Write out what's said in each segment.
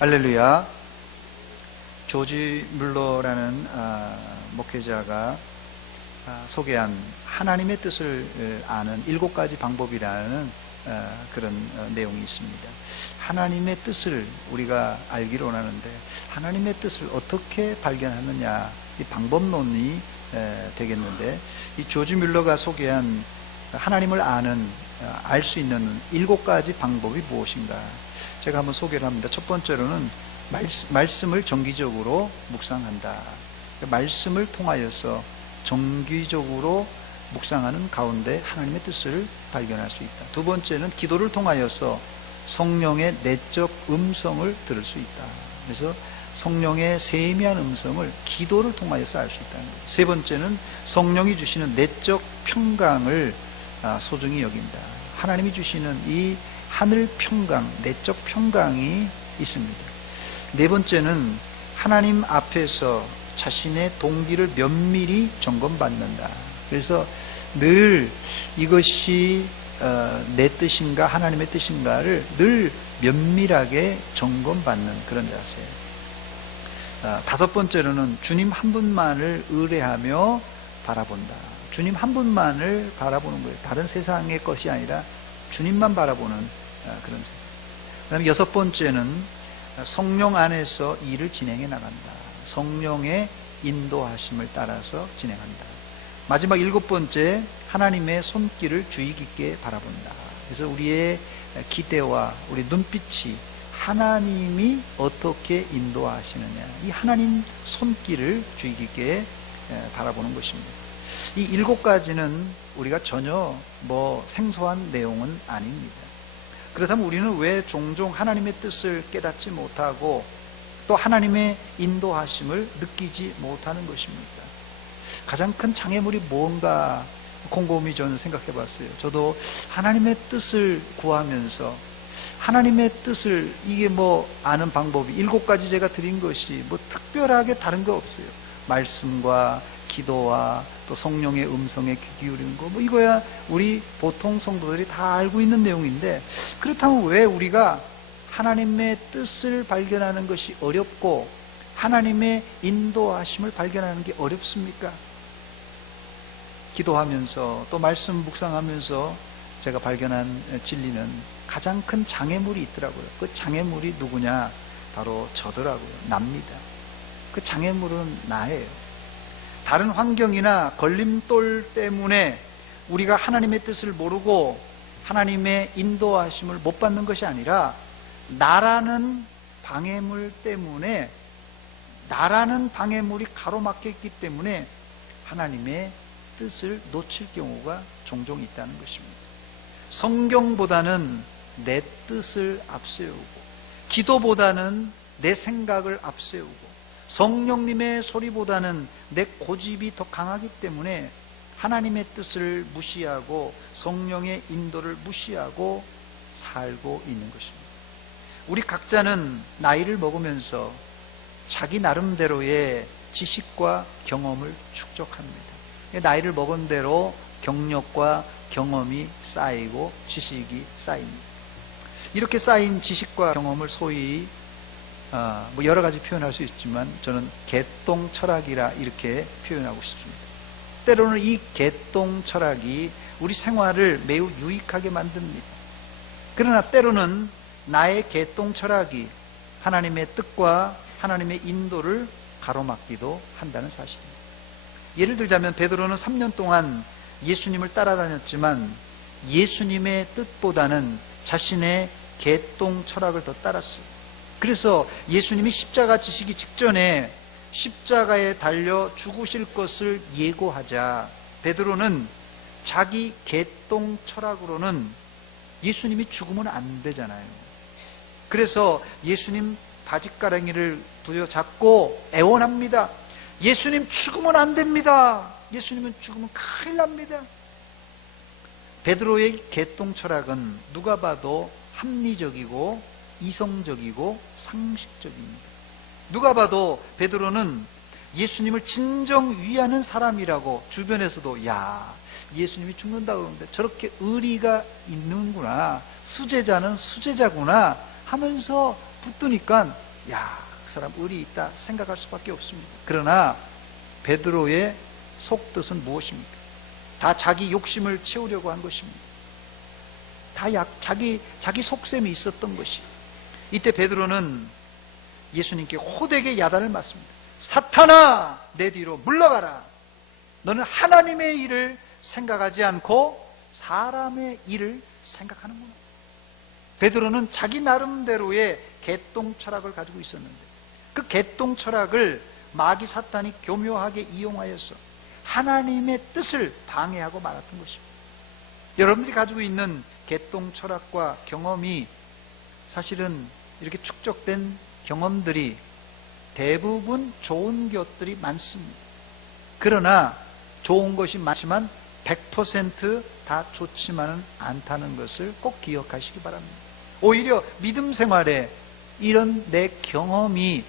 할렐루야. 조지 뮬러라는 목회자가 소개한 하나님의 뜻을 아는 7가지 방법이라는 그런 내용이 있습니다. 하나님의 뜻을 우리가 알기로 원하는데 하나님의 뜻을 어떻게 발견하느냐, 이 방법론이 되겠는데, 이 조지 뮬러가 소개한 하나님을 알 수 있는 7가지 방법이 무엇인가, 제가 한번 소개를 합니다. 첫 번째로는 말씀을 정기적으로 묵상한다. 말씀을 통하여서 정기적으로 묵상하는 가운데 하나님의 뜻을 발견할 수 있다. 두 번째는 기도를 통하여서 성령의 내적 음성을 들을 수 있다. 그래서 성령의 세미한 음성을 기도를 통하여서 알 수 있다는 거예요. 세 번째는 성령이 주시는 내적 평강을 소중히 여긴다. 하나님이 주시는 이 하늘 평강, 내적 평강이 있습니다. 네 번째는 하나님 앞에서 자신의 동기를 면밀히 점검받는다. 그래서 늘 이것이 내 뜻인가 하나님의 뜻인가를 늘 면밀하게 점검받는 그런 자세. 다섯 번째로는 주님 한 분만을 의뢰하며 바라본다. 주님 한 분만을 바라보는 거예요. 다른 세상의 것이 아니라 주님만 바라보는 그런 세상. 그 다음에 여섯 번째는 성령 안에서 일을 진행해 나간다. 성령의 인도하심을 따라서 진행한다. 마지막 7번째, 하나님의 손길을 주의 깊게 바라본다. 그래서 우리의 기대와 우리 눈빛이 하나님이 어떻게 인도하시느냐, 이 하나님 손길을 주의 깊게 바라보는 것입니다. 이 7가지는 우리가 전혀 생소한 내용은 아닙니다. 그렇다면 우리는 왜 종종 하나님의 뜻을 깨닫지 못하고 또 하나님의 인도하심을 느끼지 못하는 것입니까? 가장 큰 장애물이 뭔가 곰곰이 저는 생각해 봤어요. 저도 하나님의 뜻을 구하면서 하나님의 뜻을 이게 아는 방법이 7가지 제가 드린 것이 특별하게 다른 거 없어요. 말씀과 기도와 또 성령의 음성에 귀 기울이는 거, 이거야 우리 보통 성도들이 다 알고 있는 내용인데, 그렇다면 왜 우리가 하나님의 뜻을 발견하는 것이 어렵고 하나님의 인도하심을 발견하는 게 어렵습니까? 기도하면서 또 말씀 묵상하면서 제가 발견한 진리는 가장 큰 장애물이 있더라고요. 그 장애물이 누구냐? 바로 저더라고요. 납니다. 그 장애물은 나예요. 다른 환경이나 걸림돌 때문에 우리가 하나님의 뜻을 모르고 하나님의 인도하심을 못 받는 것이 아니라 나라는 방해물 때문에, 나라는 방해물이 가로막혀 있기 때문에 하나님의 뜻을 놓칠 경우가 종종 있다는 것입니다. 성경보다는 내 뜻을 앞세우고 기도보다는 내 생각을 앞세우고 성령님의 소리보다는 내 고집이 더 강하기 때문에 하나님의 뜻을 무시하고 성령의 인도를 무시하고 살고 있는 것입니다. 우리 각자는 나이를 먹으면서 자기 나름대로의 지식과 경험을 축적합니다. 나이를 먹은 대로 경력과 경험이 쌓이고 지식이 쌓입니다. 이렇게 쌓인 지식과 경험을 소위 여러 가지 표현할 수 있지만 저는 개똥 철학이라 이렇게 표현하고 싶습니다. 때로는 이 개똥 철학이 우리 생활을 매우 유익하게 만듭니다. 그러나 때로는 나의 개똥 철학이 하나님의 뜻과 하나님의 인도를 가로막기도 한다는 사실입니다. 예를 들자면 베드로는 3년 동안 예수님을 따라다녔지만 예수님의 뜻보다는 자신의 개똥 철학을 더 따랐어요. 그래서 예수님이 십자가 지시기 직전에 십자가에 달려 죽으실 것을 예고하자 베드로는 자기 개똥 철학으로는 예수님이 죽으면 안 되잖아요. 그래서 예수님 바짓가랑이를 부여잡고 애원합니다. 예수님 죽으면 안 됩니다. 예수님은 죽으면 큰일 납니다. 베드로의 개똥 철학은 누가 봐도 합리적이고 이성적이고 상식적입니다. 누가 봐도 베드로는 예수님을 진정 위하는 사람이라고 주변에서도 예수님이 죽는다 그러는데 저렇게 의리가 있는구나, 수제자는 수제자구나 하면서 붙드니까 야, 그 사람 의리 있다 생각할 수밖에 없습니다. 그러나 베드로의 속뜻은 무엇입니까? 다 자기 욕심을 채우려고 한 것입니다. 다 자기 속셈이 있었던 것이. 이때 베드로는 예수님께 호되게 야단을 맞습니다. 사탄아, 내 뒤로 물러가라. 너는 하나님의 일을 생각하지 않고 사람의 일을 생각하는구나. 베드로는 자기 나름대로의 개똥 철학을 가지고 있었는데, 그 개똥 철학을 마귀 사탄이 교묘하게 이용하여서 하나님의 뜻을 방해하고 말았던 것입니다. 여러분들이 가지고 있는 개똥 철학과 경험이 사실은 이렇게 축적된 경험들이 대부분 좋은 것들이 많습니다. 그러나 좋은 것이 많지만 100% 좋지만은 않다는 것을 꼭 기억하시기 바랍니다. 오히려 믿음 생활에 이런 내 경험이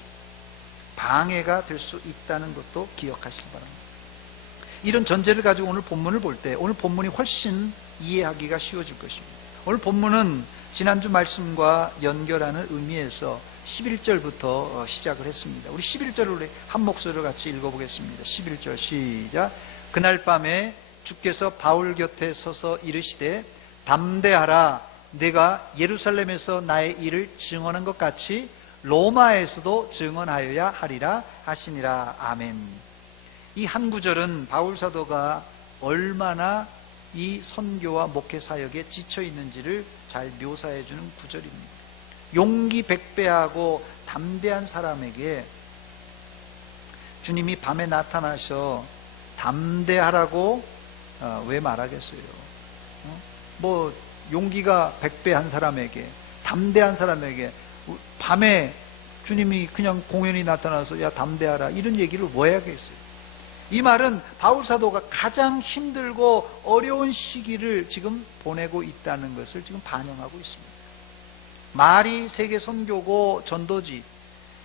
방해가 될 수 있다는 것도 기억하시기 바랍니다. 이런 전제를 가지고 오늘 본문을 볼 때 오늘 본문이 훨씬 이해하기가 쉬워질 것입니다. 오늘 본문은 지난주 말씀과 연결하는 의미에서 11절부터 시작을 했습니다. 우리 11절을 우리 한 목소리로 같이 읽어보겠습니다. 11절 시작. 그날 밤에 주께서 바울 곁에 서서 이르시되 담대하라. 내가 예루살렘에서 나의 일을 증언한 것 같이 로마에서도 증언하여야 하리라 하시니라. 아멘. 이 한 구절은 바울 사도가 얼마나 이 선교와 목회 사역에 지쳐 있는지를 잘 묘사해 주는 구절입니다. 용기 백배하고 담대한 사람에게 주님이 밤에 나타나셔 담대하라고 왜 말하겠어요? 뭐 용기가 백배한 사람에게, 담대한 사람에게 밤에 주님이 그냥 공연히 나타나서 야 담대하라 이런 얘기를 왜 하겠어요? 이 말은 바울 사도가 가장 힘들고 어려운 시기를 지금 보내고 있다는 것을 지금 반영하고 있습니다. 말이 세계 선교고 전도지,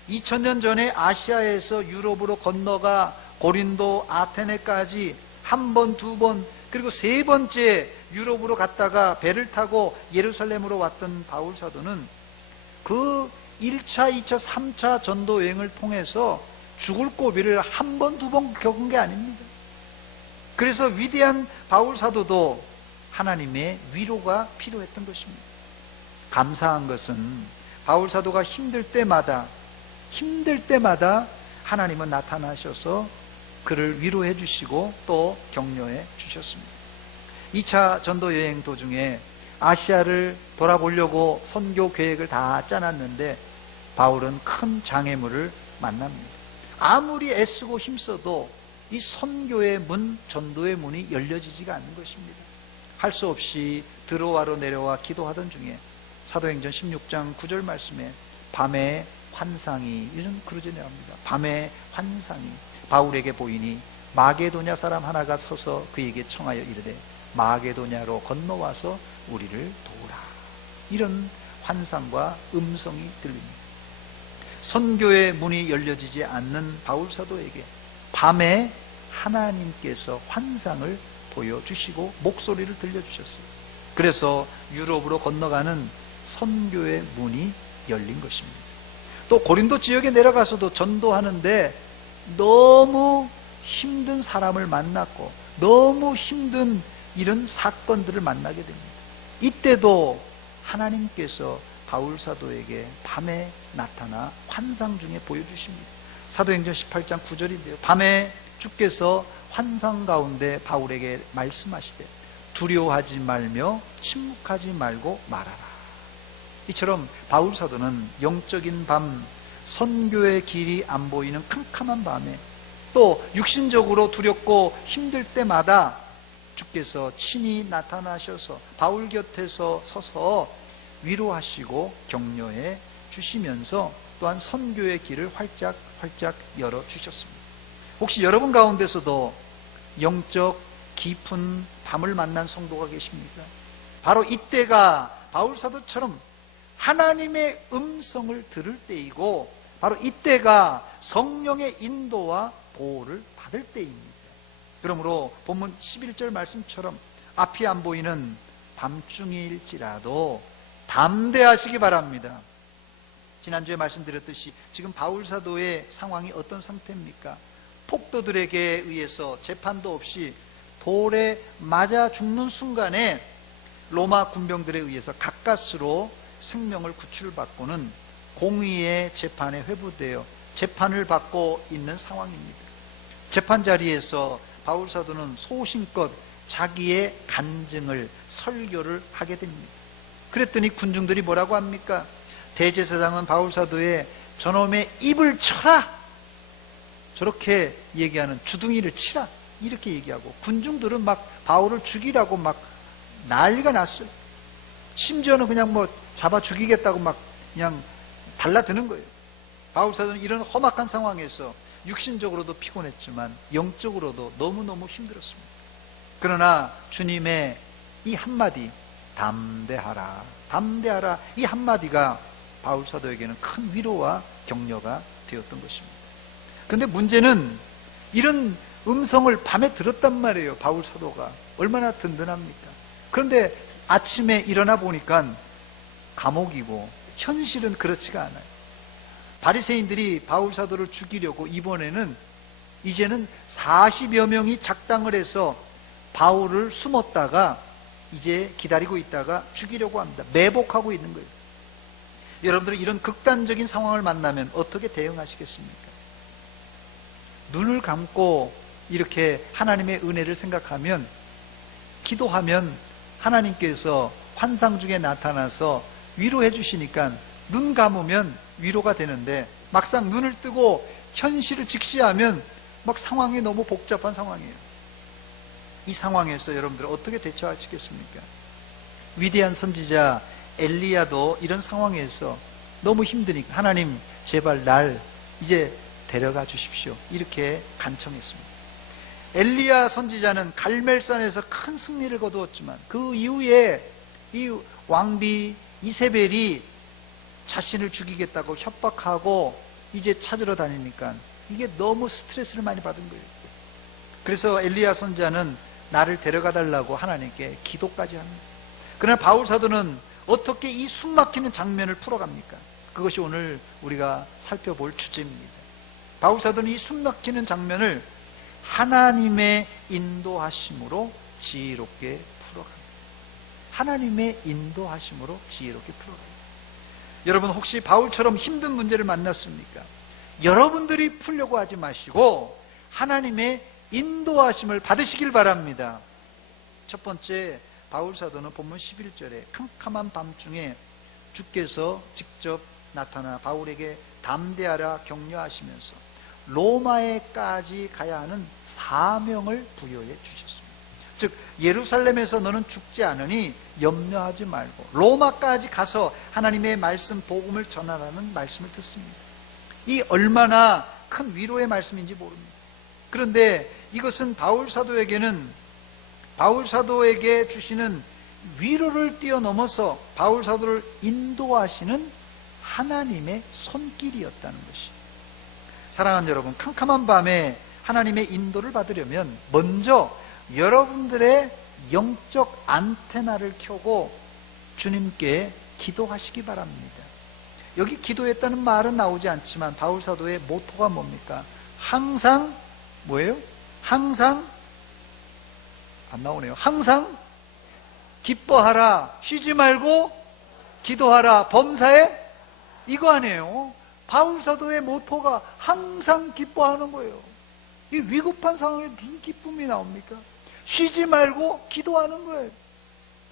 2000년 전에 아시아에서 유럽으로 건너가 고린도, 아테네까지 한 번, 두 번, 그리고 세 번째 유럽으로 갔다가 배를 타고 예루살렘으로 왔던 바울 사도는 그 1차, 2차, 3차 전도 여행을 통해서 죽을 고비를 한 번, 두 번 겪은 게 아닙니다. 그래서 위대한 바울 사도도 하나님의 위로가 필요했던 것입니다. 감사한 것은 바울 사도가 힘들 때마다 하나님은 나타나셔서 그를 위로해 주시고 또 격려해 주셨습니다. 2차 전도 여행 도중에 아시아를 돌아보려고 선교 계획을 다 짜놨는데 바울은 큰 장애물을 만납니다. 아무리 애쓰고 힘써도 이 선교의 문, 전도의 문이 열려지지가 않는 것입니다. 할 수 없이 드로아로 내려와 기도하던 중에 사도행전 16장 9절 말씀에 밤에 환상이, 이런 그러지 나옵니다. 밤에 환상이 바울에게 보이니 마게도냐 사람 하나가 서서 그에게 청하여 이르되 마게도냐로 건너와서 우리를 도우라. 이런 환상과 음성이 들립니다. 선교의 문이 열려지지 않는 바울 사도에게 밤에 하나님께서 환상을 보여주시고 목소리를 들려주셨어요. 그래서 유럽으로 건너가는 선교의 문이 열린 것입니다. 또 고린도 지역에 내려가서도 전도하는데 너무 힘든 사람을 만났고 너무 힘든 이런 사건들을 만나게 됩니다. 이때도 하나님께서 바울 사도에게 밤에 나타나 환상 중에 보여주십니다. 사도행전 18장 9절인데요. 밤에 주께서 환상 가운데 바울에게 말씀하시되 두려워하지 말며 침묵하지 말고 말하라. 이처럼 바울 사도는 영적인 밤, 선교의 길이 안 보이는 캄캄한 밤에 또 육신적으로 두렵고 힘들 때마다 주께서 친히 나타나셔서 바울 곁에서 서서 위로하시고 격려해 주시면서 또한 선교의 길을 활짝 열어주셨습니다. 혹시 여러분 가운데서도 영적 깊은 밤을 만난 성도가 계십니까? 바로 이때가 바울 사도처럼 하나님의 음성을 들을 때이고 바로 이때가 성령의 인도와 보호를 받을 때입니다. 그러므로 본문 11절 말씀처럼 앞이 안 보이는 밤중일지라도 담대하시기 바랍니다. 지난주에 말씀드렸듯이 지금 바울 사도의 상황이 어떤 상태입니까? 폭도들에게 의해서 재판도 없이 돌에 맞아 죽는 순간에 로마 군병들에 의해서 가까스로 생명을 구출받고는 공의의 재판에 회부되어 재판을 받고 있는 상황입니다. 재판 자리에서 바울 사도는 소신껏 자기의 간증을 설교를 하게 됩니다. 그랬더니 군중들이 뭐라고 합니까? 대제사장은 바울 사도의 저놈의 입을 쳐라! 저렇게 얘기하는 주둥이를 치라! 이렇게 얘기하고 군중들은 막 바울을 죽이라고 막 난리가 났어요. 심지어는 그냥 뭐 잡아 죽이겠다고 막 그냥 달라드는 거예요. 바울 사도는 이런 험악한 상황에서 육신적으로도 피곤했지만 영적으로도 너무너무 힘들었습니다. 그러나 주님의 이 한마디, 담대하라, 담대하라, 이 한마디가 바울 사도에게는 큰 위로와 격려가 되었던 것입니다. 그런데 문제는 이런 음성을 밤에 들었단 말이에요. 바울 사도가 얼마나 든든합니까? 그런데 아침에 일어나 보니까 감옥이고 현실은 그렇지가 않아요. 바리새인들이 바울 사도를 죽이려고 이번에는 이제는 40여 명이 작당을 해서 바울을 숨었다가 이제 기다리고 있다가 죽이려고 합니다. 매복하고 있는 거예요. 여러분들은 이런 극단적인 상황을 만나면 어떻게 대응하시겠습니까? 눈을 감고 이렇게 하나님의 은혜를 생각하면, 기도하면 하나님께서 환상 중에 나타나서 위로해 주시니까 눈 감으면 위로가 되는데, 막상 눈을 뜨고 현실을 직시하면 막 상황이 너무 복잡한 상황이에요. 이 상황에서 여러분들 어떻게 대처하시겠습니까? 위대한 선지자 엘리야도 이런 상황에서 너무 힘드니까 하나님 제발 날 이제 데려가 주십시오, 이렇게 간청했습니다. 엘리야 선지자는 갈멜산에서 큰 승리를 거두었지만 그 이후에 이 왕비 이세벨이 자신을 죽이겠다고 협박하고 이제 찾으러 다니니까 이게 너무 스트레스를 많이 받은 거예요. 그래서 엘리야 선지자는 나를 데려가 달라고 하나님께 기도까지 합니다. 그러나 바울 사도는 어떻게 이 숨막히는 장면을 풀어갑니까? 그것이 오늘 우리가 살펴볼 주제입니다. 바울 사도는 이 숨막히는 장면을 하나님의 인도하심으로 지혜롭게 풀어갑니다. 하나님의 인도하심으로 지혜롭게 풀어갑니다. 여러분 혹시 바울처럼 힘든 문제를 만났습니까? 여러분들이 풀려고 하지 마시고 하나님의 인도하심을 받으시길 바랍니다. 첫 번째, 바울 사도는 본문 11절에 캄캄한 밤중에 주께서 직접 나타나 바울에게 담대하라 격려하시면서 로마에까지 가야 하는 사명을 부여해 주셨습니다. 즉 예루살렘에서 너는 죽지 않으니 염려하지 말고 로마까지 가서 하나님의 말씀 복음을 전하라는 말씀을 듣습니다. 이 얼마나 큰 위로의 말씀인지 모릅니다. 그런데 이것은 바울 사도에게 주시는 위로를 뛰어넘어서 바울 사도를 인도하시는 하나님의 손길이었다는 것이. 사랑하는 여러분, 캄캄한 밤에 하나님의 인도를 받으려면 먼저 여러분들의 영적 안테나를 켜고 주님께 기도하시기 바랍니다. 여기 기도했다는 말은 나오지 않지만 바울 사도의 모토가 뭡니까? 항상 뭐예요? 항상 안 나오네요. 항상 기뻐하라, 쉬지 말고 기도하라, 범사에, 이거 아니에요. 바울 사도의 모토가 항상 기뻐하는 거예요. 이 위급한 상황에 무슨 기쁨이 나옵니까? 쉬지 말고 기도하는 거예요.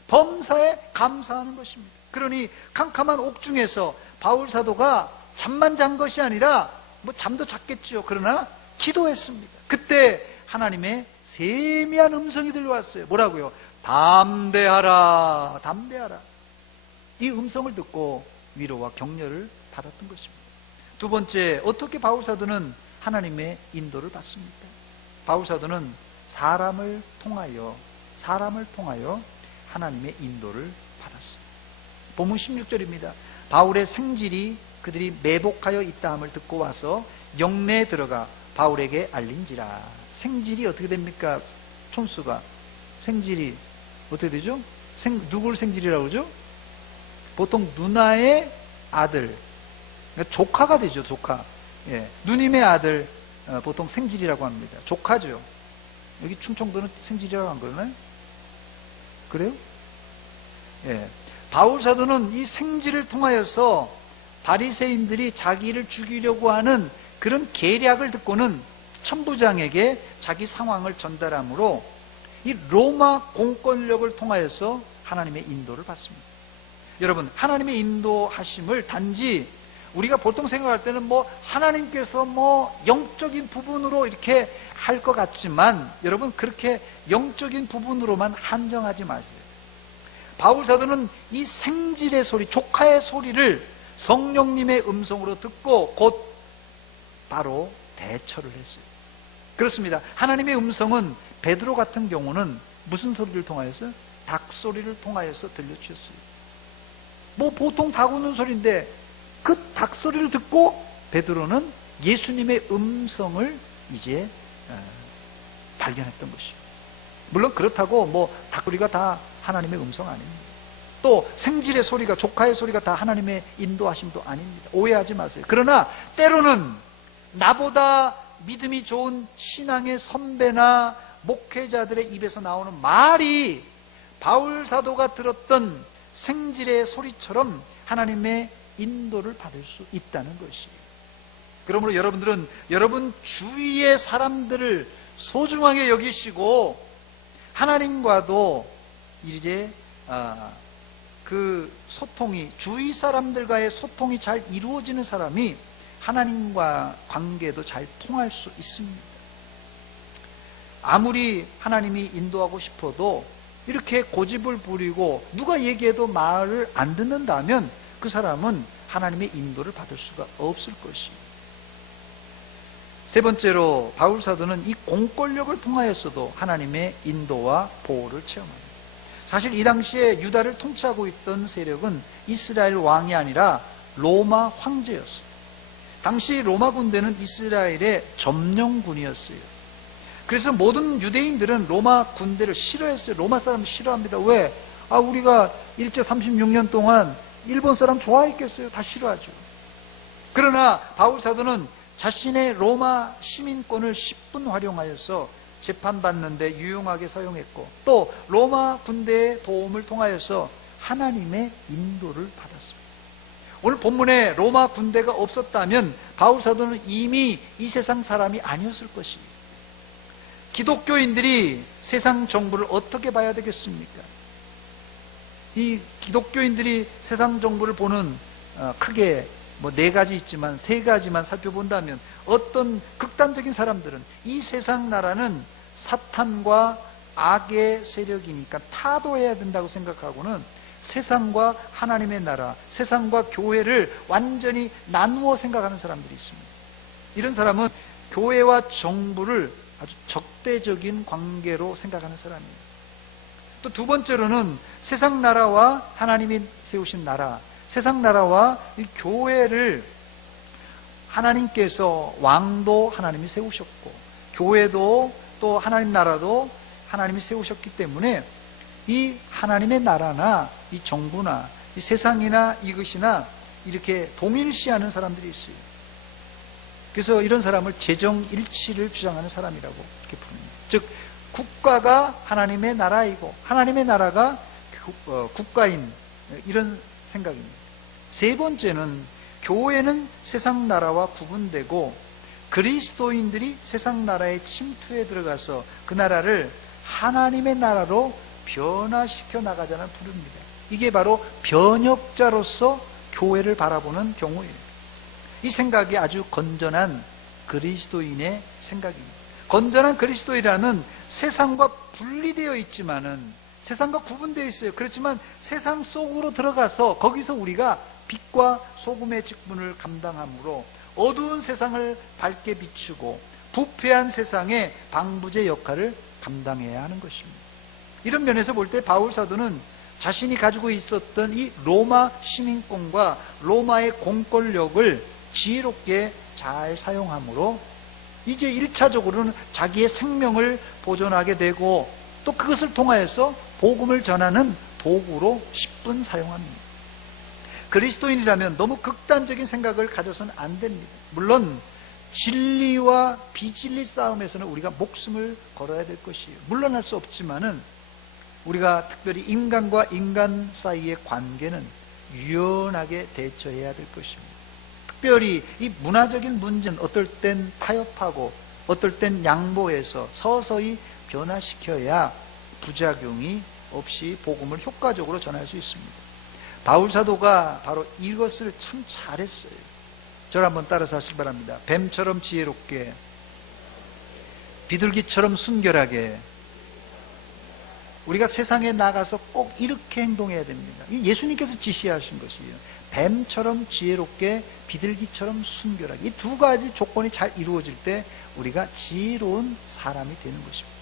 범사에 감사하는 것입니다. 그러니 캄캄한 옥중에서 바울 사도가 잠만 잔 것이 아니라 뭐 잠도 잤겠죠. 그러나 기도했습니다. 그때 하나님의 세미한 음성이 들려왔어요. 뭐라고요? 담대하라, 담대하라. 이 음성을 듣고 위로와 격려를 받았던 것입니다. 두 번째, 어떻게 바울 사도는 하나님의 인도를 받습니까? 바울 사도는 사람을 통하여 하나님의 인도를 받았습니다. 본문 16절입니다. 바울의 생질이 그들이 매복하여 있다함을 듣고 와서 영내에 들어가 바울에게 알린지라. 생질이 어떻게 됩니까? 촌수가 생질이 어떻게 되죠? 누구를 생질이라고 그러죠? 보통 누나의 아들, 그러니까 조카가 되죠, 조카. 예, 누님의 아들, 보통 생질이라고 합니다. 조카죠. 여기 충청도는 생질이라고 한 거네? 그래요? 예. 바울 사도는 이 생질을 통하여서 바리새인들이 자기를 죽이려고 하는 그런 계략을 듣고는 천부장에게 자기 상황을 전달하므로 이 로마 공권력을 통하여서 하나님의 인도를 받습니다. 여러분, 하나님의 인도하심을 단지 우리가 보통 생각할 때는 하나님께서 영적인 부분으로 이렇게 할 것 같지만, 여러분, 그렇게 영적인 부분으로만 한정하지 마세요. 바울 사도는 이 생질의 소리, 조카의 소리를 성령님의 음성으로 듣고 곧 바로 대처를 했어요. 그렇습니다. 하나님의 음성은 베드로 같은 경우는 무슨 소리를 통하여서? 닭 소리를 통하여서 들려주셨어요. 보통 닭 우는 소리인데 그 닭 소리를 듣고 베드로는 예수님의 음성을 이제 발견했던 것이죠. 물론 그렇다고 닭 소리가 다 하나님의 음성 아닙니다. 또 생질의 소리가, 조카의 소리가 다 하나님의 인도하심도 아닙니다. 오해하지 마세요. 그러나 때로는 나보다 믿음이 좋은 신앙의 선배나 목회자들의 입에서 나오는 말이 바울 사도가 들었던 생질의 소리처럼 하나님의 인도를 받을 수 있다는 것이에요. 그러므로 여러분들은 여러분 주위의 사람들을 소중하게 여기시고 하나님과도 이제 그 소통이, 주위 사람들과의 소통이 잘 이루어지는 사람이 하나님과 관계도 잘 통할 수 있습니다. 아무리 하나님이 인도하고 싶어도 이렇게 고집을 부리고 누가 얘기해도 말을 안 듣는다면 그 사람은 하나님의 인도를 받을 수가 없을 것이에요. 세 번째로 바울 사도는 이 공권력을 통하여서도 하나님의 인도와 보호를 체험합니다. 사실 이 당시에 유다를 통치하고 있던 세력은 이스라엘 왕이 아니라 로마 황제였습니다. 당시 로마 군대는 이스라엘의 점령군이었어요. 그래서 모든 유대인들은 로마 군대를 싫어했어요. 로마 사람을 싫어합니다. 왜? 우리가 일제 36년 동안 일본 사람 좋아했겠어요? 다 싫어하죠. 그러나 바울 사도는 자신의 로마 시민권을 10분 활용하여서 재판받는데 유용하게 사용했고, 또 로마 군대의 도움을 통하여서 하나님의 인도를 받았습니다. 오늘 본문에 로마 군대가 없었다면 바울 사도는 이미 이 세상 사람이 아니었을 것입니다. 기독교인들이 세상 정부를 어떻게 봐야 되겠습니까? 이 기독교인들이 세상 정부를 보는 크게 4가지 있지만 3가지만 살펴본다면, 어떤 극단적인 사람들은 이 세상 나라는 사탄과 악의 세력이니까 타도해야 된다고 생각하고는 세상과 하나님의 나라, 세상과 교회를 완전히 나누어 생각하는 사람들이 있습니다. 이런 사람은 교회와 정부를 아주 적대적인 관계로 생각하는 사람이에요. 또 두 번째로는 세상 나라와 하나님이 세우신 나라, 세상 나라와 이 교회를 하나님께서, 왕도 하나님이 세우셨고 교회도 또 하나님 나라도 하나님이 세우셨기 때문에 이 하나님의 나라나 이 정부나 이 세상이나 이것이나 이렇게 동일시하는 사람들이 있어요. 그래서 이런 사람을 재정일치를 주장하는 사람이라고 이렇게 부릅니다. 즉 국가가 하나님의 나라이고 하나님의 나라가 국가인, 이런 생각입니다. 세 번째는 교회는 세상 나라와 구분되고 그리스도인들이 세상 나라의 침투에 들어가서 그 나라를 하나님의 나라로 변화시켜 나가자는 부릅니다. 이게 바로 변혁자로서 교회를 바라보는 경우예요. 이 생각이 아주 건전한 그리스도인의 생각입니다. 건전한 그리스도인이라는 세상과 분리되어 있지만은, 세상과 구분되어 있어요. 그렇지만 세상 속으로 들어가서 거기서 우리가 빛과 소금의 직분을 감당함으로 어두운 세상을 밝게 비추고 부패한 세상의 방부제 역할을 감당해야 하는 것입니다. 이런 면에서 볼 때 바울 사도는 자신이 가지고 있었던 이 로마 시민권과 로마의 공권력을 지혜롭게 잘 사용함으로 이제 1차적으로는 자기의 생명을 보존하게 되고, 또 그것을 통하여서 복음을 전하는 도구로 10분 사용합니다. 그리스도인이라면 너무 극단적인 생각을 가져서는 안 됩니다. 물론 진리와 비진리 싸움에서는 우리가 목숨을 걸어야 될 것이에요. 물러날 수 없지만은 우리가 특별히 인간과 인간 사이의 관계는 유연하게 대처해야 될 것입니다. 특별히 이 문화적인 문제는 어떨 땐 타협하고 어떨 땐 양보해서 서서히 변화시켜야 부작용이 없이 복음을 효과적으로 전할 수 있습니다. 바울 사도가 바로 이것을 참 잘했어요. 저를 한번 따라서 하시기 바랍니다. 뱀처럼 지혜롭게, 비둘기처럼 순결하게. 우리가 세상에 나가서 꼭 이렇게 행동해야 됩니다. 예수님께서 지시하신 것이에요. 뱀처럼 지혜롭게, 비둘기처럼 순결하게. 이 두 가지 조건이 잘 이루어질 때 우리가 지혜로운 사람이 되는 것입니다.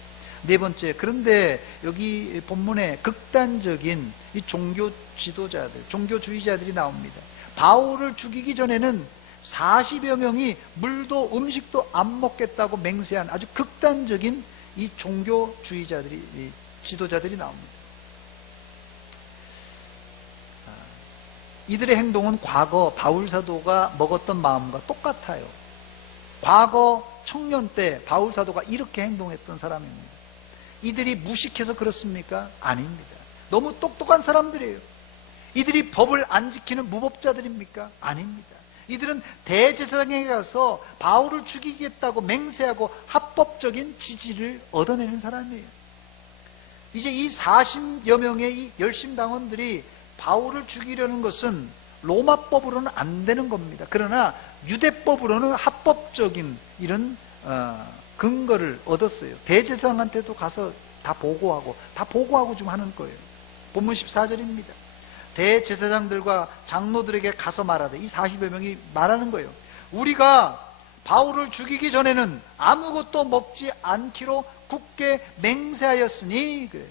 네 번째, 그런데 여기 본문에 극단적인 이 종교 지도자들, 종교주의자들이 나옵니다. 바울을 죽이기 전에는 40여 명이 물도 음식도 안 먹겠다고 맹세한 아주 극단적인 이 종교주의자들이, 지도자들이 나옵니다. 이들의 행동은 과거 바울 사도가 먹었던 마음과 똑같아요. 과거 청년 때 바울 사도가 이렇게 행동했던 사람입니다. 이들이 무식해서 그렇습니까? 아닙니다. 너무 똑똑한 사람들이에요. 이들이 법을 안 지키는 무법자들입니까? 아닙니다. 이들은 대제사장에 가서 바울을 죽이겠다고 맹세하고 합법적인 지지를 얻어내는 사람이에요. 이제 이 40여 명의 이 열심당원들이 바울을 죽이려는 것은 로마법으로는 안 되는 겁니다. 그러나 유대법으로는 합법적인 이런 근거를 얻었어요. 대제사장한테도 가서 다 보고하고 좀 하는 거예요. 본문 14절입니다. 대제사장들과 장로들에게 가서 말하되, 이 40여 명이 말하는 거예요. 우리가 바울을 죽이기 전에는 아무것도 먹지 않기로 굳게 맹세하였으니 그래요.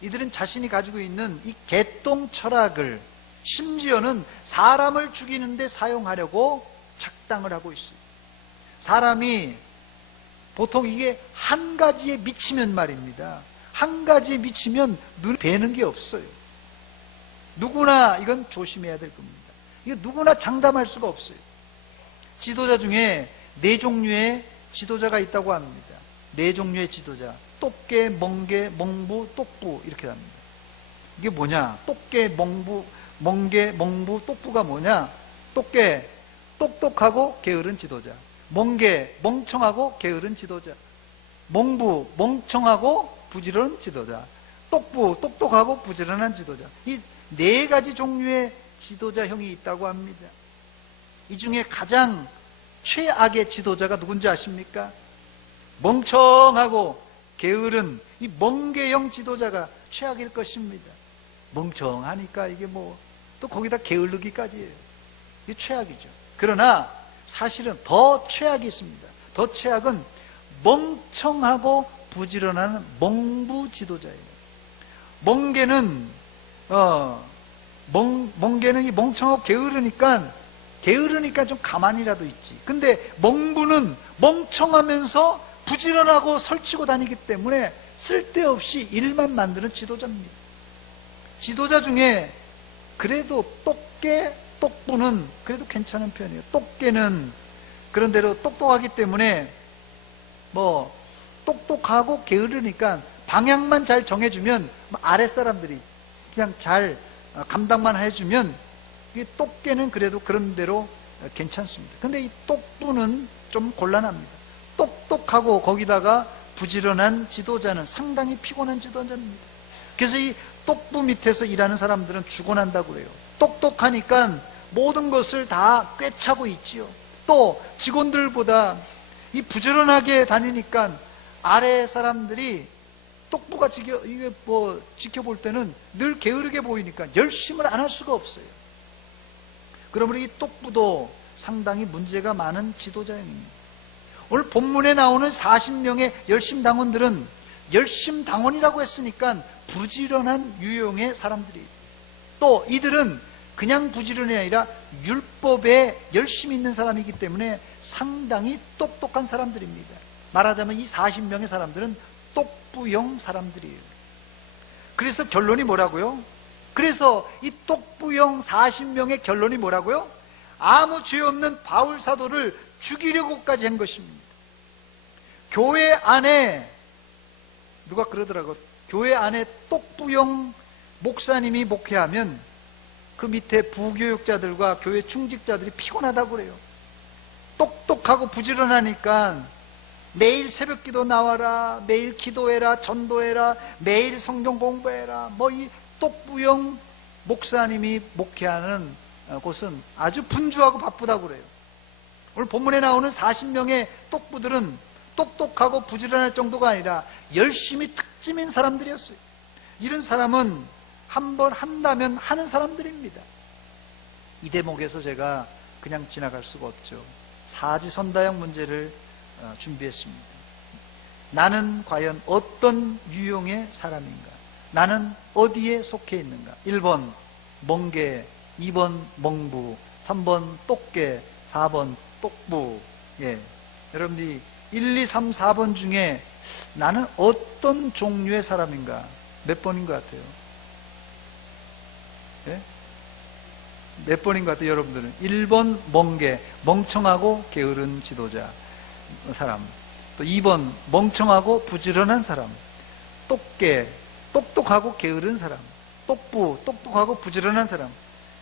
이들은 자신이 가지고 있는 이 개똥 철학을 심지어는 사람을 죽이는데 사용하려고 작당을 하고 있어요. 사람이 보통 이게 한 가지에 미치면 말입니다. 한 가지에 미치면 눈에 뵈는 게 없어요. 누구나 이건 조심해야 될 겁니다. 이거 누구나 장담할 수가 없어요. 지도자 중에 4종류의 지도자가 있다고 합니다. 4종류의 지도자. 똑개, 멍개, 멍부, 똑부 이렇게 합니다. 이게 뭐냐? 똑개, 멍개, 멍부, 똑부가 뭐냐? 똑개, 똑똑하고 게으른 지도자. 멍개, 멍청하고 게으른 지도자. 멍부, 멍청하고 부지런한 지도자. 똑부, 똑똑하고 부지런한 지도자. 이 4가지 종류의 지도자형이 있다고 합니다. 이 중에 가장 최악의 지도자가 누군지 아십니까? 멍청하고 게으른 이 멍게형 지도자가 최악일 것입니다. 멍청하니까 이게 또 거기다 게을르기까지예요. 이게 최악이죠. 그러나 사실은 더 최악이 있습니다. 더 최악은 멍청하고 부지런한 멍부 지도자예요. 멍게는 이 멍청하고 게으르니까 좀 가만히라도 있지. 근데 멍부는 멍청하면서 부지런하고 설치고 다니기 때문에 쓸데없이 일만 만드는 지도자입니다. 지도자 중에 그래도 똑개, 똑부는 그래도 괜찮은 편이에요. 똑개는 그런대로 똑똑하기 때문에 똑똑하고 게으르니까 방향만 잘 정해주면 아랫사람들이 그냥 잘 감당만 해주면 이 똑개는 그래도 그런대로 괜찮습니다. 근데 이 똑부는 좀 곤란합니다. 똑똑하고 거기다가 부지런한 지도자는 상당히 피곤한 지도자입니다. 그래서 이 똑부 밑에서 일하는 사람들은 죽어난다고 그래요. 똑똑하니까 모든 것을 다 꿰차고 있지요. 또 직원들보다 이 부지런하게 다니니까 아래 사람들이 똑부가 지켜볼 때는 늘 게으르게 보이니까 열심을 안 할 수가 없어요. 그러므로 이 똑부도 상당히 문제가 많은 지도자입니다. 오늘 본문에 나오는 40명의 열심당원들은 열심당원이라고 했으니까 부지런한 유형의 사람들이에요. 또 이들은 그냥 부지런이 아니라 율법에 열심히 있는 사람이기 때문에 상당히 똑똑한 사람들입니다. 말하자면 이 40명의 사람들은 똑부형 사람들이에요. 그래서 결론이 뭐라고요? 그래서 이 똑부영 40명의 결론이 뭐라고요? 아무 죄 없는 바울 사도를 죽이려고까지 한 것입니다. 교회 안에 누가 그러더라고요. 교회 안에 똑부영 목사님이 목회하면 그 밑에 부교육자들과 교회 충직자들이 피곤하다고 그래요. 똑똑하고 부지런하니까 매일 새벽기도 나와라, 매일 기도해라, 전도해라, 매일 성경 공부해라. 뭐 이 똑부영 목사님이 목회하는 곳은 아주 분주하고 바쁘다고 그래요. 오늘 본문에 나오는 40명의 똑부들은 똑똑하고 부지런할 정도가 아니라 열심히 특짐인 사람들이었어요. 이런 사람은 한번 한다면 하는 사람들입니다. 이 대목에서 제가 그냥 지나갈 수가 없죠. 사지선다형 문제를 준비했습니다. 나는 과연 어떤 유형의 사람인가? 나는 어디에 속해 있는가? 1번 멍게, 2번 멍부, 3번 똑개, 4번 똑부. 예. 여러분들이 1, 2, 3, 4번 중에 나는 어떤 종류의 사람인가? 몇 번인 것 같아요? 예? 몇 번인 것 같아요, 여러분들은? 1번 멍게, 멍청하고 게으른 지도자 사람. 또 2번 멍청하고 부지런한 사람. 똑개, 똑똑하고 게으른 사람. 똑부, 똑똑하고 부지런한 사람.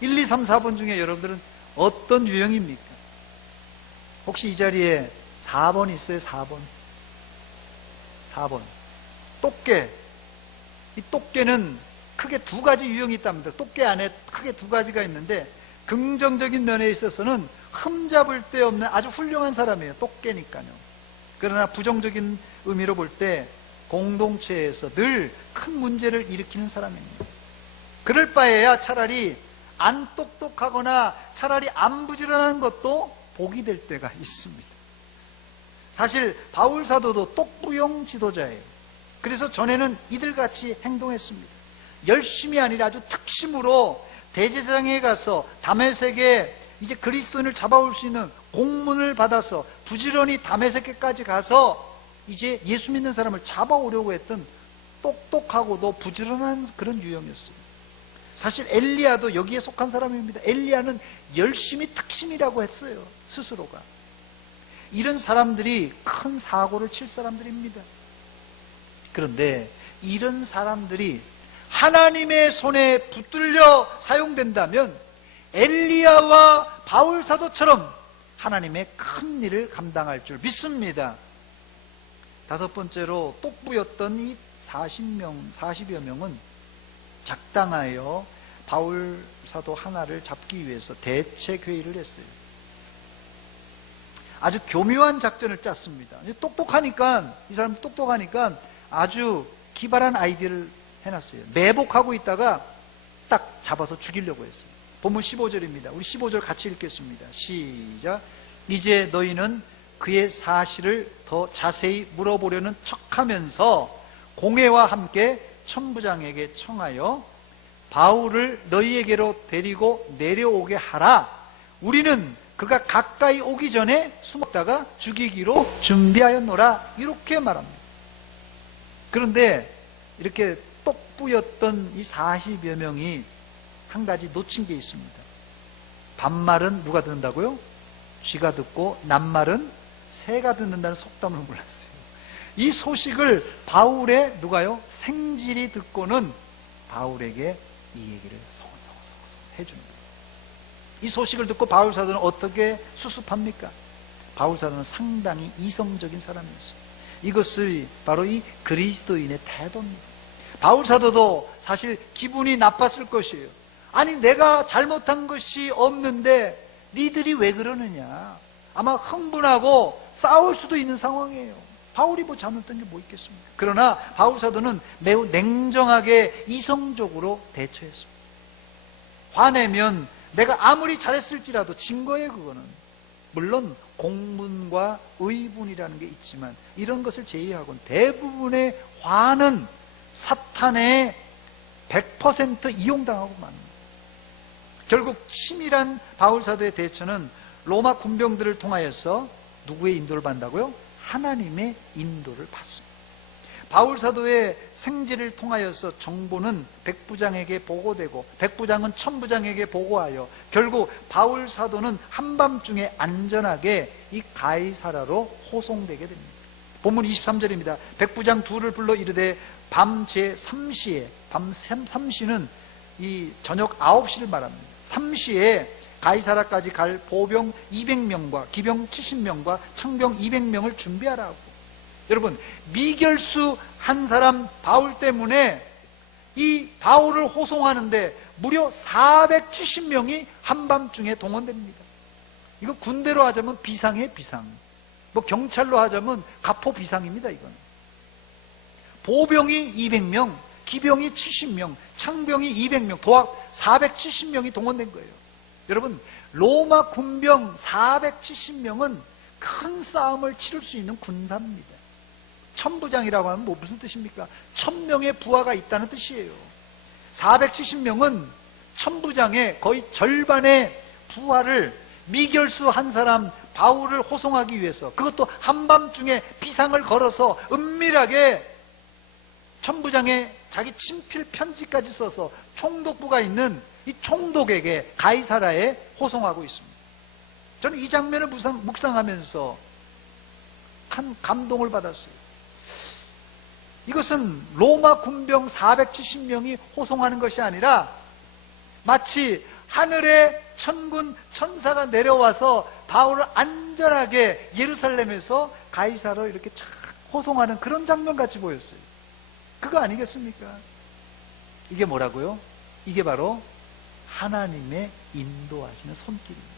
1, 2, 3, 4번 중에 여러분들은 어떤 유형입니까? 혹시 이 자리에 4번 있어요? 4번. 4번. 똑개. 이 똑개는 크게 두 가지 유형이 있답니다. 똑개 안에 크게 두 가지가 있는데 긍정적인 면에 있어서는 흠잡을 데 없는 아주 훌륭한 사람이에요. 똑개니까요. 그러나 부정적인 의미로 볼 때 공동체에서 늘 큰 문제를 일으키는 사람입니다. 그럴 바에야 차라리 안 똑똑하거나 차라리 안 부지런한 것도 복이 될 때가 있습니다. 사실 바울 사도도 똑부용 지도자예요. 그래서 전에는 이들같이 행동했습니다. 열심이 아니라 아주 특심으로 대제사장에 가서 다메섹에 이제 그리스도인을 잡아올 수 있는 공문을 받아서 부지런히 다메섹까지 가서 이제 예수 믿는 사람을 잡아오려고 했던 똑똑하고도 부지런한 그런 유형이었어요. 사실 엘리야도 여기에 속한 사람입니다. 엘리야는 열심히 특심이라고 했어요. 스스로가. 이런 사람들이 큰 사고를 칠 사람들입니다. 그런데 이런 사람들이 하나님의 손에 붙들려 사용된다면 엘리야와 바울 사도처럼 하나님의 큰 일을 감당할 줄 믿습니다. 다섯 번째로 똑부였던 이 40여 명은 작당하여 바울 사도 하나를 잡기 위해서 대책 회의를 했어요. 아주 교묘한 작전을 짰습니다. 똑똑하니까, 이 사람 똑똑하니까 아주 기발한 아이디어를 해놨어요. 매복하고 있다가 딱 잡아서 죽이려고 했어요. 본문 15절입니다. 우리 15절 같이 읽겠습니다. 시작. 이제 너희는 그의 사실을 더 자세히 물어보려는 척하면서 공회와 함께 천부장에게 청하여 바울을 너희에게로 데리고 내려오게 하라. 우리는 그가 가까이 오기 전에 숨었다가 죽이기로 준비하였노라. 이렇게 말합니다. 그런데 이렇게 똑부였던 이 40여 명이 한 가지 놓친 게 있습니다. 반말은 누가 듣는다고요? 쥐가 듣고 낱말은 새가 듣는다는 속담을 몰랐어요. 이 소식을 바울의 누가요? 생질이 듣고는 바울에게 이 얘기를 소곤소곤 해줍니다. 이 소식을 듣고 바울 사도는 어떻게 수습합니까? 바울 사도는 상당히 이성적인 사람이었어요. 이것을 바로 이 그리스도인의 태도입니다. 바울 사도도 사실 기분이 나빴을 것이에요. 아니 내가 잘못한 것이 없는데 니들이 왜 그러느냐. 아마 흥분하고 싸울 수도 있는 상황이에요. 바울이 뭐 잘못한 게 뭐 있겠습니까? 그러나 바울 사도는 매우 냉정하게 이성적으로 대처했습니다. 화내면 내가 아무리 잘했을지라도 진 거예요, 그거는. 물론 공문과 의분이라는 게 있지만 이런 것을 제외하고는 대부분의 화는 사탄의 100% 이용당하고 맙니다. 결국 치밀한 바울 사도의 대처는 로마 군병들을 통하여서 누구의 인도를 받는다고요? 하나님의 인도를 받습니다. 바울 사도의 생지를 통하여서 정보는 백부장에게 보고되고 백부장은 천부장에게 보고하여 결국 바울 사도는 한밤중에 안전하게 이 가이사라로 호송되게 됩니다. 본문 23절입니다. 백부장 둘을 불러 이르되 밤 제3시에, 밤 3시는 이 저녁 9시를 말합니다. 3시에 가이사라까지 갈 보병 200명과 기병 70명과 청병 200명을 준비하라고. 여러분, 미결수 한 사람 바울 때문에 이 바울을 호송하는데 무려 470명이 한밤중에 동원됩니다. 이거 군대로 하자면 비상이에요, 비상. 뭐 경찰로 하자면 가포 비상입니다, 이건. 보병이 200명, 기병이 70명, 창병이 200명, 도합 470명이 동원된 거예요. 여러분, 로마 군병 470명은 큰 싸움을 치를 수 있는 군사입니다. 천부장이라고 하면 무슨 뜻입니까? 1000명의 부하가 있다는 뜻이에요. 470명은 천부장의 거의 절반의 부하를 미결수 한 사람 바울을 호송하기 위해서, 그것도 한밤중에 비상을 걸어서 은밀하게 천부장의 자기 친필 편지까지 써서 총독부가 있는 이 총독에게 가이사라에 호송하고 있습니다. 저는 이 장면을 묵상하면서 한 감동을 받았어요. 이것은 로마 군병 470명이 호송하는 것이 아니라 마치 하늘의 천군 천사가 내려와서 바울을 안전하게 예루살렘에서 가이사라로 이렇게 쫙 호송하는 그런 장면 같이 보였어요. 그거 아니겠습니까? 이게 뭐라고요? 이게 바로 하나님의 인도하시는 손길입니다.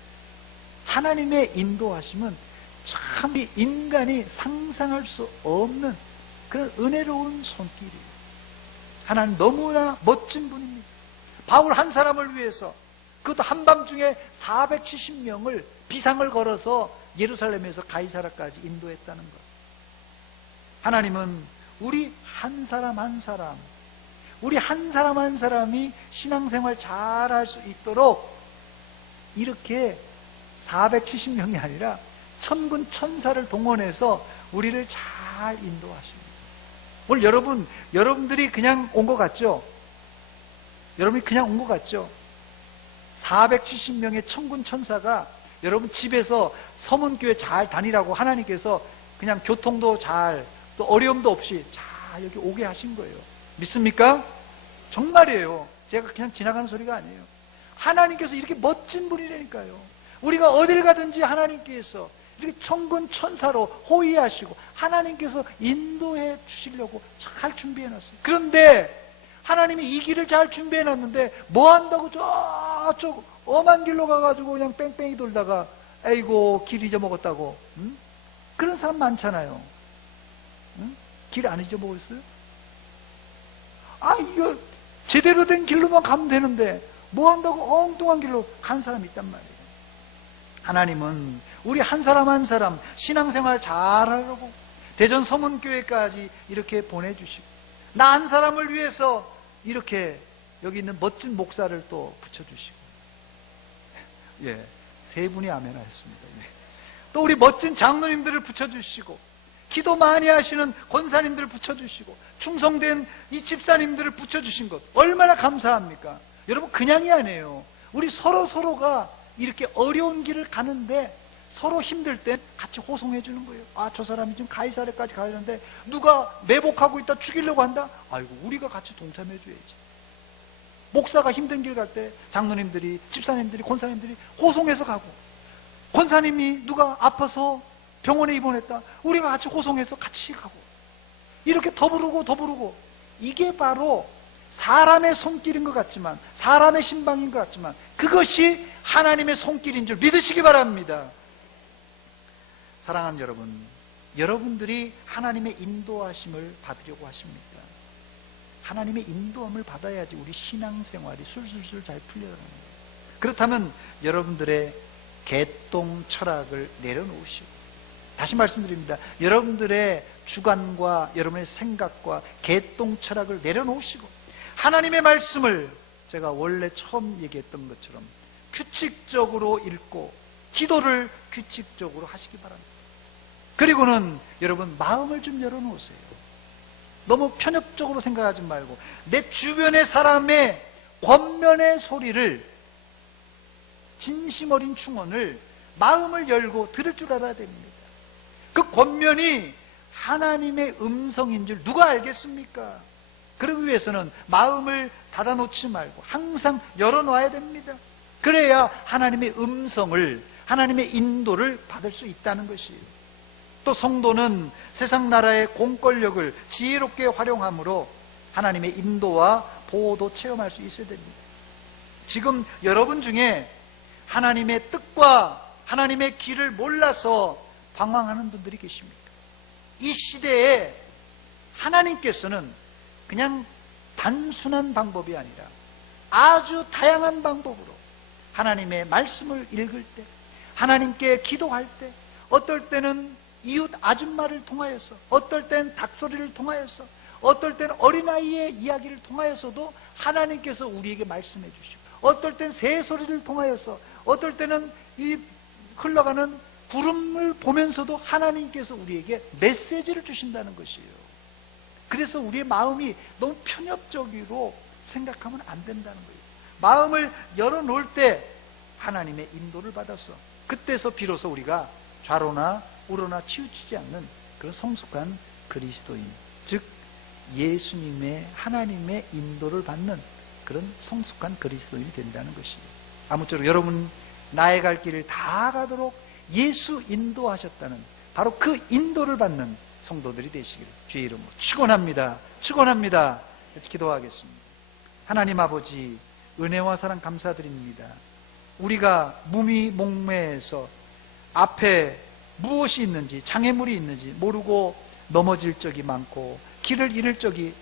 하나님의 인도하심은 참 인간이 상상할 수 없는 그런 은혜로운 손길이에요. 하나님 너무나 멋진 분입니다. 바울 한 사람을 위해서, 그것도 한밤중에 470명을 비상을 걸어서 예루살렘에서 가이사라까지 인도했다는 것. 하나님은 우리 한 사람 한 사람, 우리 한 사람 한 사람이 신앙생활 잘할 수 있도록 이렇게 470명이 아니라 천군 천사를 동원해서 우리를 잘 인도하십니다. 오늘 여러분들이 그냥 온 것 같죠? 여러분이 그냥 온 것 같죠? 470명의 천군 천사가 여러분 집에서 서문교회 잘 다니라고 하나님께서 그냥 교통도 잘, 또 어려움도 없이 잘 여기 오게 하신 거예요. 믿습니까? 정말이에요. 제가 그냥 지나가는 소리가 아니에요. 하나님께서 이렇게 멋진 분이라니까요. 우리가 어딜 가든지 하나님께서 이렇게 천군 천사로 호위하시고 하나님께서 인도해 주시려고 잘 준비해 놨어요. 그런데 하나님이 이 길을 잘 준비해 놨는데 뭐 한다고 저쪽 엄한 길로 가가지고 그냥 뺑뺑이 돌다가 아이고 길 잊어먹었다고. 응? 그런 사람 많잖아요. 응? 길 안 잊어먹었어요? 아, 이거 제대로 된 길로만 가면 되는데 뭐 한다고 엉뚱한 길로 간 사람이 있단 말이에요. 하나님은 우리 한 사람 한 사람 신앙생활 잘하려고 대전 서문교회까지 이렇게 보내주시고, 나 한 사람을 위해서 이렇게 여기 있는 멋진 목사를 또 붙여주시고, 예, 세 분이 아멘 하셨습니다. 예. 또 우리 멋진 장로님들을 붙여주시고, 기도 많이 하시는 권사님들을 붙여주시고, 충성된 이 집사님들을 붙여주신 것 얼마나 감사합니까? 여러분, 그냥이 아니에요. 우리 서로가 이렇게 어려운 길을 가는데 서로 힘들 때 같이 호송해 주는 거예요. 아, 저 사람이 지금 가이사랴까지 가려는데 누가 매복하고 있다 죽이려고 한다? 아이고, 우리가 같이 동참해 줘야지. 목사가 힘든 길 갈 때 장로님들이, 집사님들이, 권사님들이 호송해서 가고, 권사님이 누가 아파서 병원에 입원했다, 우리가 같이 호송해서 같이 가고, 이렇게 더부르고 이게 바로 사람의 손길인 것 같지만, 사람의 신방인 것 같지만 그것이 하나님의 손길인 줄 믿으시기 바랍니다. 사랑하는 여러분, 여러분들이 하나님의 인도하심을 받으려고 하십니까? 하나님의 인도함을 받아야지 우리 신앙생활이 술술술 잘 풀려가는 거예요. 그렇다면 여러분들의 개똥 철학을 내려놓으시고, 다시 말씀드립니다. 여러분들의 주관과 여러분의 생각과 개똥 철학을 내려놓으시고 하나님의 말씀을 제가 원래 처음 얘기했던 것처럼 규칙적으로 읽고 기도를 규칙적으로 하시기 바랍니다. 그리고는 여러분 마음을 좀 열어놓으세요. 너무 편협적으로 생각하지 말고 내 주변의 사람의 권면의 소리를, 진심 어린 충언을 마음을 열고 들을 줄 알아야 됩니다. 그 권면이 하나님의 음성인 줄 누가 알겠습니까? 그러기 위해서는 마음을 닫아놓지 말고 항상 열어놔야 됩니다. 그래야 하나님의 음성을, 하나님의 인도를 받을 수 있다는 것이에요. 또 성도는 세상 나라의 공권력을 지혜롭게 활용함으로 하나님의 인도와 보호도 체험할 수 있어야 됩니다. 지금 여러분 중에 하나님의 뜻과 하나님의 길을 몰라서 방황하는 분들이 계십니까? 이 시대에 하나님께서는 그냥 단순한 방법이 아니라 아주 다양한 방법으로 하나님의 말씀을 읽을 때, 하나님께 기도할 때, 어떨 때는 이웃 아줌마를 통하여서, 어떨 땐 닭소리를 통하여서, 어떨 땐 어린아이의 이야기를 통하여서도 하나님께서 우리에게 말씀해 주시고, 어떨 땐 새소리를 통하여서, 어떨 때는 이 흘러가는 구름을 보면서도 하나님께서 우리에게 메시지를 주신다는 것이에요. 그래서 우리의 마음이 너무 편협적으로 생각하면 안 된다는 거예요. 마음을 열어놓을 때 하나님의 인도를 받아서 그때서 비로소 우리가 좌로나 우로나 치우치지 않는 그런 성숙한 그리스도인, 즉 예수님의, 하나님의 인도를 받는 그런 성숙한 그리스도인이 된다는 것이에요. 아무쪼록 여러분 나의 갈 길을 다 가도록 예수 인도하셨다는 바로 그 인도를 받는 성도들이 되시기를 주의 이름으로 축원합니다. 축원합니다. 기도하겠습니다. 하나님 아버지, 은혜와 사랑 감사드립니다. 우리가 무미몽매에서 앞에 무엇이 있는지, 장애물이 있는지 모르고 넘어질 적이 많고 길을 잃을 적이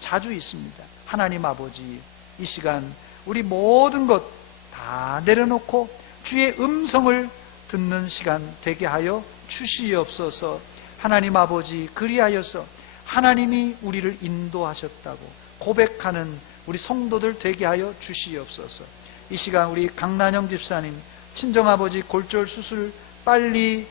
자주 있습니다. 하나님 아버지, 이 시간 우리 모든 것 다 내려놓고 주의 음성을 듣는 시간 되게 하여 주시옵소서. 하나님 아버지, 그리하여서 하나님이 우리를 인도하셨다고 고백하는 우리 성도들 되게 하여 주시옵소서. 이 시간 우리 강난영 집사님 친정아버지 골절 수술 빨리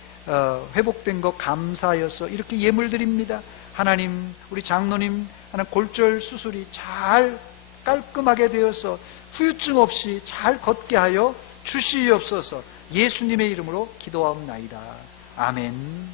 회복된 것 감사하여서 이렇게 예물 드립니다. 하나님, 우리 장로님 하는 골절 수술이 잘 깔끔하게 되어서 후유증 없이 잘 걷게 하여 주시옵소서. 예수님의 이름으로 기도하옵나이다. 아멘.